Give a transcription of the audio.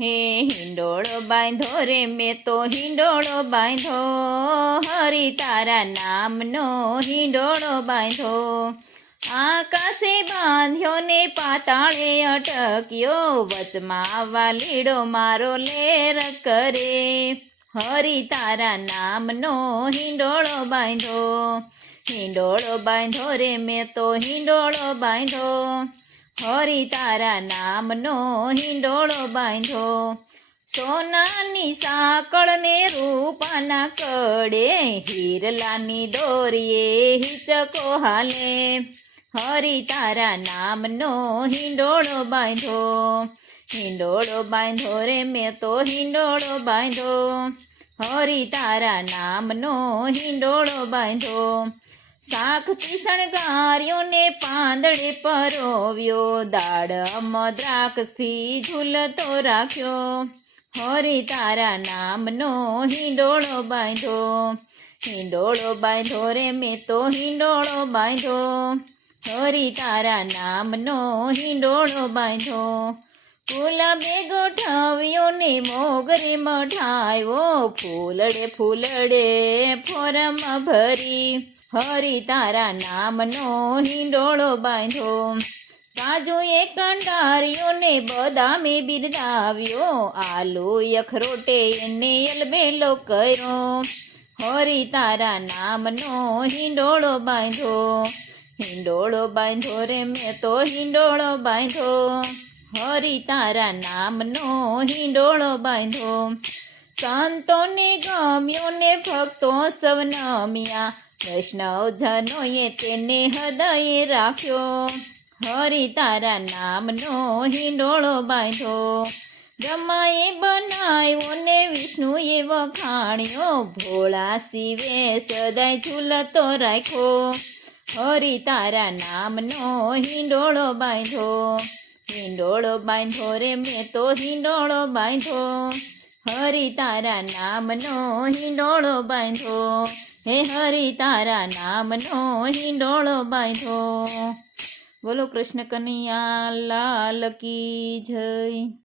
હે હિંડોળો બાંધો રે મેં તો હિંડોળો બાંધો, હરિ તારા નામનો હિંડોળો બાંધો. આકાશે બાંધ્યો ને પાતાળે અટક્યો, વચમાં વાલીડો મારો લેર કરે. હરિ તારા નામનો હિંડોળો બાંધો, હિંડોળો બાંધો રે મેં તો હિંડોળો બાંધો, હરિ તારા નામનો હિંડોળો બાંધો. સોનાની સાંકળ ને રૂપાના કડે, હિરલાની દોરીએ હિચકો હાલે. હરિ તારા નામનો હિંડોળો બાંધો, હિંડોળો બાંધો રે મેં તો હિંડોળો બાંધો, હરિ તારા નામનો હિંડોળો બાંધો. શાખથી શણગાર્યો ને પાંદડે પરોવ્યો, દાડમ દ્રાક્ષથી ઝૂલતો રાખ્યો. હરિ તારા નામનો હિંડોળો બાંધો, હિંડોળો બાંધો રે મેં તો હિંડોળો બાંધો, હરિ તારા નામનો હિંડોળો બાંધો. ગુલાબે ગોઠવ્યો ને મોગરે મઢાવ્યો, ફૂલડે ફૂલડે ફોરમ ભરી. હરિ તારા નામનો હિંડોળો બાંધો. કાજુએ કંડાર્યો ને બદામે બિરદાવ્યો, આલુ અખરોટે એને એલબેલો કર્યો. હરિ તારા નામનો હિંડોળો બાંધો, હિંડોળો બાંધો રે મેં તો હિંડોળો બાંધો, હરિ તારા નામનો હિંડોળો બાંધો. સંતોને ગમ્યો ને ભક્તો સૌ નમ્યા, વૈષ્ણવજનોએ તેને હૃદયે રાખ્યો. હરિ તારા નામનો હિંડોળો બાંધો. બ્રહ્માએ બનાવ્યો ને વિષ્ણુએ વખાણ્યો, ભોળા શિવે સદાય ઝૂલતો રાખ્યો. હરિ તારા નામનો હિંડોળો બાંધો, હિંડોળો બાંધો રે મેં તો હિંડોળો બાંધો, હરિ તારા નામનો હિંડોળો બાંધો. હે હરિ તારા નામનો હિંડોળો બાંધો. બોલો કૃષ્ણ કનૈયા લાલ કી જય.